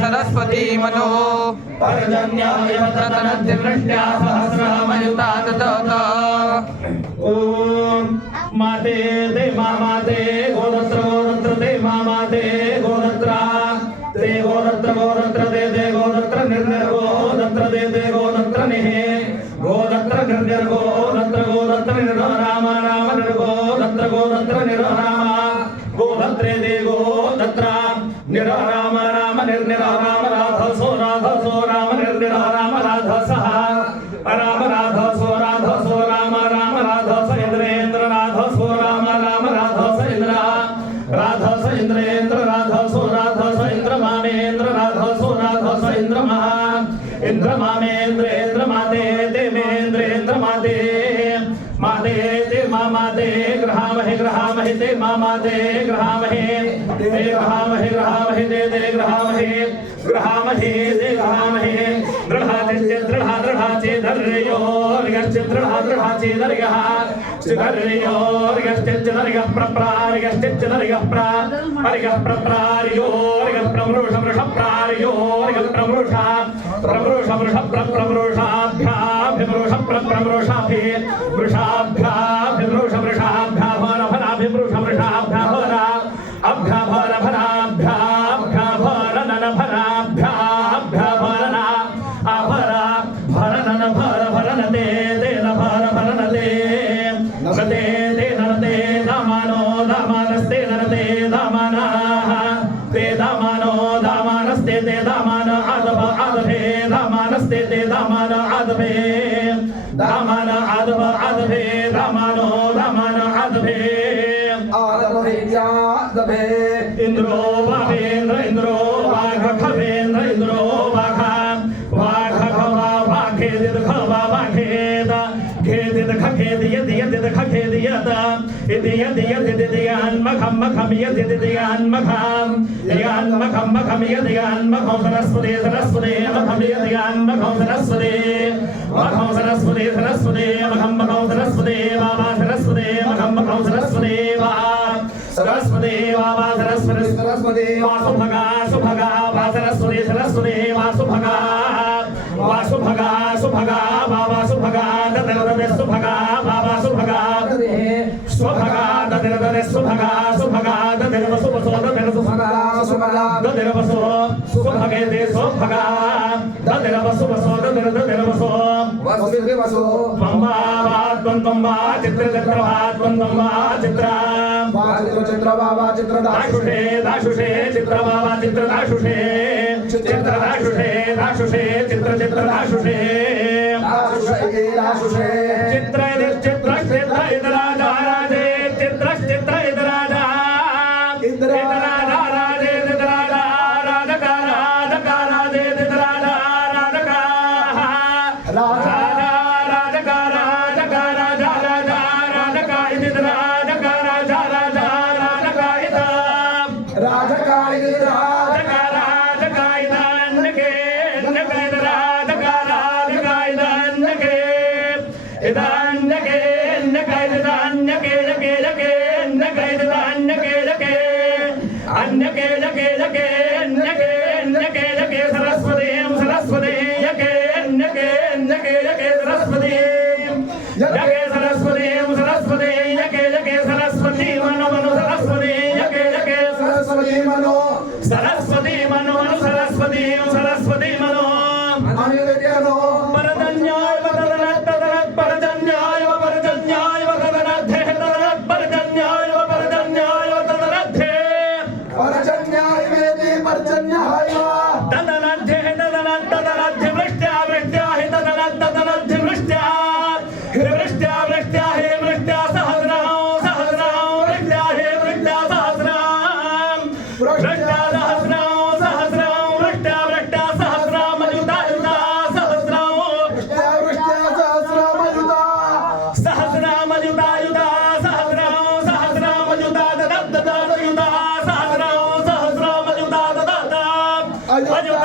सरस्वती मनो परजन्यवृष्ट्या सहस्रमयुता तत ओम माते दे माते गोरत्र गोरत्र दे माते गोरत्रा दे गोरत्र गोरत्र दे गोरत्र निर्नर गोरत्र दे गोरत्र निहे गोरत्र निर्नर गोरत्र गोरत्र निर राम राम निर्गोरत्र गोरत्र निर राम गोरत्रे दे गोरत्र निर राम राम निर्निर राम राध सो राम निर्निर राम राध सह राम राध सो राम राम राध स इंद्रेन्द्र राध सो राम राध स इंद्र राध स इंद्रेन्द्र राध सो इंद्र मामेन्द्र राध सो इंद्र मामेन्द्र माते देवेन्द्रेन्द्र माते माते ते माते ग्रहामहे ते माते ग्रहामहे दे ग्रहामहे दे ग्रहामहे दे ग्रहामहे दृढाचे धर्योर्गश्च दृढाचे धर्यः चिधर्योर्गश्च धर्यः प्रप्रार्गश्च धर्यः प्रप्रार्योर्गः प्रमृषमृषप्रार्योर्गः प्रमृषाभ्याभिमृषाभ्याभिमृषप्रमृषाभि वृषाभ्याभिमृषमृषाभ्याभरभराभिमृषमृषाभ्याभरा अभ्याभरभराभ्याभ्याभरननभराभ्याभरना अभरा भरनन भर भरनते तेन भर भरनते नते ते नते दामानो दामानस्ते नते दामानाः ते दामानो दामानस्ते ते दामान आदभ आदभे दामानस्ते ते दामान आदभे दामान आदभ आदभे दामानो दामान आदभे आदभे इंद्रो वावेन्द्र इंद्रो वाघवेन्द्र इंद्रो वाघा वाघवा वाघेदिद खवा वाघेद खेदिद खखेद यद यद खखेद यद इदि यद यद यान्मखम मखम यद यद यान्मखम यान्मखम मखम यद यान्मखम सरस्वती सरस्वती मखम यद यान्मखम सरस्वती मखम सरस्वती सरस्वती मखम मखम सरस्वती बाबा सरस्वती मखम मखम सरस्वती वा सरस्वती बाबा सरस्वती सरस्वती वासुभगा सुभगा वा सरस्वती सरस्वती वासुभगा वासुभगा सुभगा बाबा सुभगा ददरदे सुभगा बाबा सुभगा सुभगा ददरदे सुभगा सुभगा ददरव सुभसो ददरव सुभगा सुभगा ददरव सुभगे दे सुभगा ददरव सुभसो ददरव सो वासुदेव वसो बम्बावात बम्बा चित्र चित्रवात बम्बा चित्रा चित्र चित्र बाबा चित्र दाशुषे दाशुषे चित्र बाबा चित्र दाशुषे चित्र दाशुषे दाशुषे चित्र चित्र दाशुषे दाशुषे चित्र चित्र चित्र इदराजा राजे चित्र चित्र इदराजा इदराजा राजे इदराजा राजका राजका राजे इदराजा राजका राजा राजका राजका राजा राजा राजका इदराजा राजा राजा राजका इद राजका इद राजका राजका इदन के नके राजका राजका इदन के वृष्ट्या वृष्ट्या हे वृष्ट्या सहस्राम सहस्राम वृष्ट्या हे वृष्ट्या सहस्राम वृष्ट्या सहस्राम सहस्राम वृष्ट्या वृष्ट्या सहस्राम युधा युधा सहस्राम सहस्राम युधा युधा सहस्राम सहस्राम युधा ददद ददद युधा सहस्राम सहस्राम युधा ददद